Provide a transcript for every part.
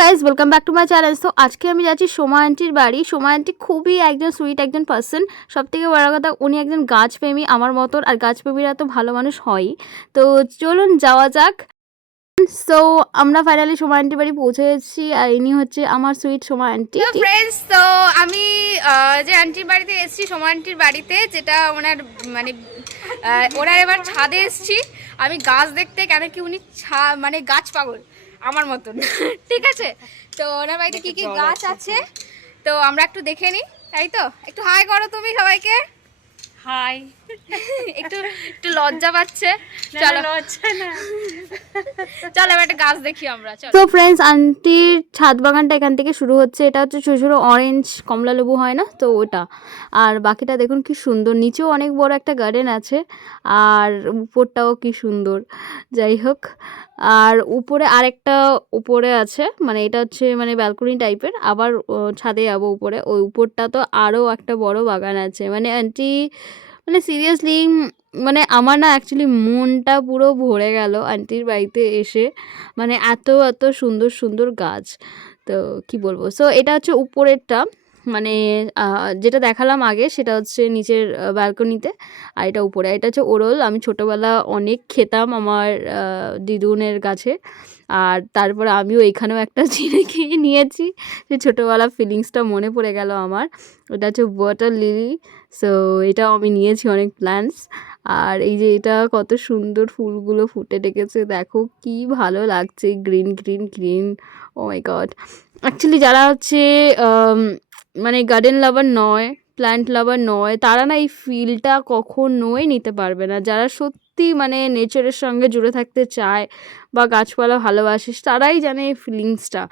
Guys welcome back to my channel. তো আজকে আমি যাচ্ছি সোমা আন্টির বাড়ি। সোমা আন্টি খুবই একজন সুইট একজন পার্সন। সবথেকে বড় কথা উনি একজন গাছপ্রেমী আমার মতন, আর গাছপ্রেমীরা তো ভালো মানুষ হয়ই। তো চলুন যাওয়া যাক। সো আমরা ফাইনালি সোমা আন্টির বাড়ি পৌঁছে গেছি, আর ইনি হচ্ছে আমার সুইট সোমা আন্টি। ফ্রেন্ডস, তো আমি যে আন্টির বাড়িতে এসেছি, সোমা আন্টির বাড়িতে, যেটা ওনার মানে ওনার এবার ছাদে এসেছি আমি গাছ দেখতে, কেন কি উনি মানে গাছ পাগল আমার মতন। ঠিক আছে, তো ওনার বাড়িতে কি কি গাছ আছে তো আমরা একটু দেখে নিই, তাই তো? একটু হাই করো তুমি সবাইকে। হাই। একটু একটু লজ্জা পাচ্ছে। চলো চলো এবার একটা গাছ দেখি আমরা। তো ফ্রেন্ডস, আন্টির ছাদ বাগানটা এখান থেকে শুরু হচ্ছে। এটা হচ্ছে ছোটো ছোটো অরেঞ্জ কমলা লেবু হয় না, তো ওটা। আর বাকিটা দেখুন কি সুন্দর, নিচেও অনেক বড় একটা গার্ডেন আছে, আর উপরটাও কি সুন্দর। যাই হোক, আর উপরে আরেকটা উপরে আছে, মানে এটা হচ্ছে মানে ব্যালকনি টাইপের। আবার ছাদে যাবো উপরে, ওই উপরটা তো আরও একটা বড় বাগান আছে। মানে আন্টি মানে সিরিয়াসলি মানে আমার না অ্যাকচুয়ালি মনটা পুরো ভরে গেল আন্টির বাড়িতে এসে। মানে এত এত সুন্দর সুন্দর গাছ, তো কি বলবো। সো এটা হচ্ছে উপরেরটা, মানে যেটা দেখালাম আগে সেটা হচ্ছে নিচের ব্যালকনিতে, আর এটা উপরে। এটা হচ্ছে ওরল, আমি ছোটোবেলা অনেক খেতাম আমার দিদুনের কাছে। আর তারপরে আমিও এখানেও একটা চিড়ে খেয়ে নিয়েছি, যে ছোটোবেলা ফিলিংসটা মনে পড়ে গেল আমার। এটা হচ্ছে ওয়াটার লিলি। সো এটাও আমি নিয়েছি অনেক প্ল্যান্টস। আর এই যে এটা কত সুন্দর ফুলগুলো ফুটে ডেকেছে, দেখো কি ভালো লাগছে, গ্রিন গ্রিন গ্রিন। ও মাই গড। অ্যাকচুয়ালি যারা হচ্ছে মানে গার্ডেন লাভার নয়, প্ল্যান্ট লাভার নয়, তারা না এই ফিলটা কখনোই নিতে পারবে না। যারা সত্যি মানে নেচারের সঙ্গে জুড়ে থাকতে চায় বা গাছপালা ভালোবাসে, তারাই জানে এই ফিলিংসটা,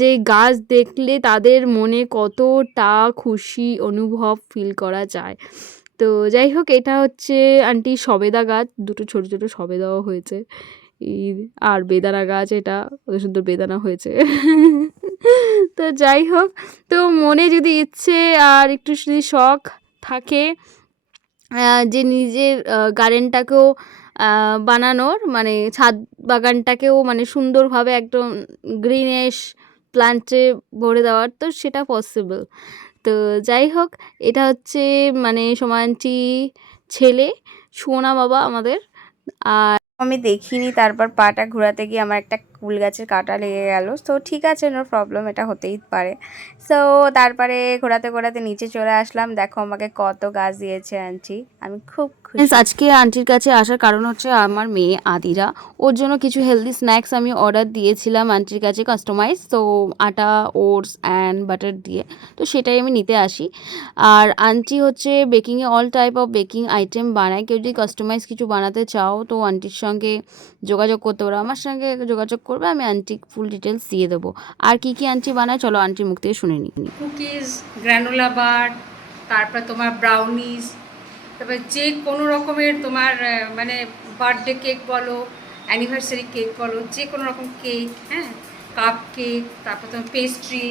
যে গাছ দেখলে তাদের মনে কতটা খুশি অনুভব ফিল করা যায়। তো যাই হোক, এটা হচ্ছে আন্টি সবেদা গাছ, দুটো ছোটো ছোটো সবেদাও হয়েছে। আর বেদানা গাছ, এটা কত সুন্দর বেদানা হয়েছে। তো যাই হোক, তো মনে যদি ইচ্ছে আর একটু যদি শখ থাকে যে নিজের গার্ডেনটাকেও বানানোর, মানে ছাদ বাগানটাকেও মানে সুন্দরভাবে একদম গ্রিনিশ প্ল্যান্টে ভরে দেওয়ার, তো সেটা পসিবল। তো যাই হোক, এটা হচ্ছে মানে সোমা আন্টি ছেলে সোনা বাবা আমাদের। আর আমি দেখিনি, তারপর পাটা ঘোরাতে গিয়ে আমার একটা কুল গাছের কাঁটা লেগে গেল। তো ঠিক আছে, নো প্রবলেম, এটা হতেই পারে। সো তারপরে ঘোরাতে ঘোরাতে নিচে চলে আসলাম। দেখো আমাকে কত গাছ দিয়েছে আন্টি, আমি খুব খুশি। আজকে আন্টির কাছে আসার কারণ হচ্ছে আমার মেয়ে আদিরা, ওর জন্য কিছু হেলদি স্ন্যাক্স আমি অর্ডার দিয়েছিলাম আন্টির কাছে কাস্টমাইজ, তো আটা ওটস অ্যান্ড বাটার দিয়ে, তো সেটাই আমি নিতে আসি। আর আন্টি হচ্ছে বেকিংয়ে all type of baking item বানায়। কেউ যদি কাস্টমাইজ কিছু বানাতে চাও তো আন্টির সঙ্গে যোগাযোগ করতে পারো, আমার সঙ্গে যোগাযোগ করবে, আমি আন্টিকে ফুল ডিটেলস দিয়ে দেবো। আর কি কি আন্টি বানায় চলো আন্টির মুখ থেকে শুনে নিই। কুকিজ, গ্র্যানোলা বার, তারপর তোমার ব্রাউনিজ, তারপর যে কোনো রকমের তোমার মানে বার্থডে কেক বলো, অ্যানিভার্সারি কেক বলো, যে কোনো রকম কেক, হ্যাঁ, কাপ কেক, তারপর তোমার পেস্ট্রি,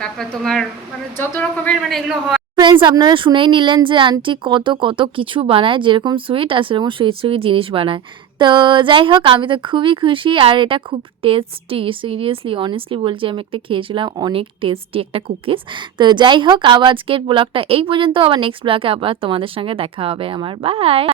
তারপর তোমার মানে যত রকমের মানে এগুলো হয়। ফ্রেন্ডস, আপনারা শুনেই নিলেন যে আন্টি কত কত কিছু বানায়, যেরকম সুইট আর সেরকম সুইট সুইট জিনিস বানায়। তো যাই হোক, আমি তো খুবই খুশি, আর এটা খুব টেস্টি, সিরিয়াসলি অনেস্টলি বলছি, আমি একটা খেয়েছিলাম, অনেক টেস্টি একটা কুকিজ। তো যাই হোক, আজকের ব্লগটা এই পর্যন্ত, আবার নেক্সট ব্লগে আবার তোমাদের সঙ্গে দেখা হবে আমার। বাই।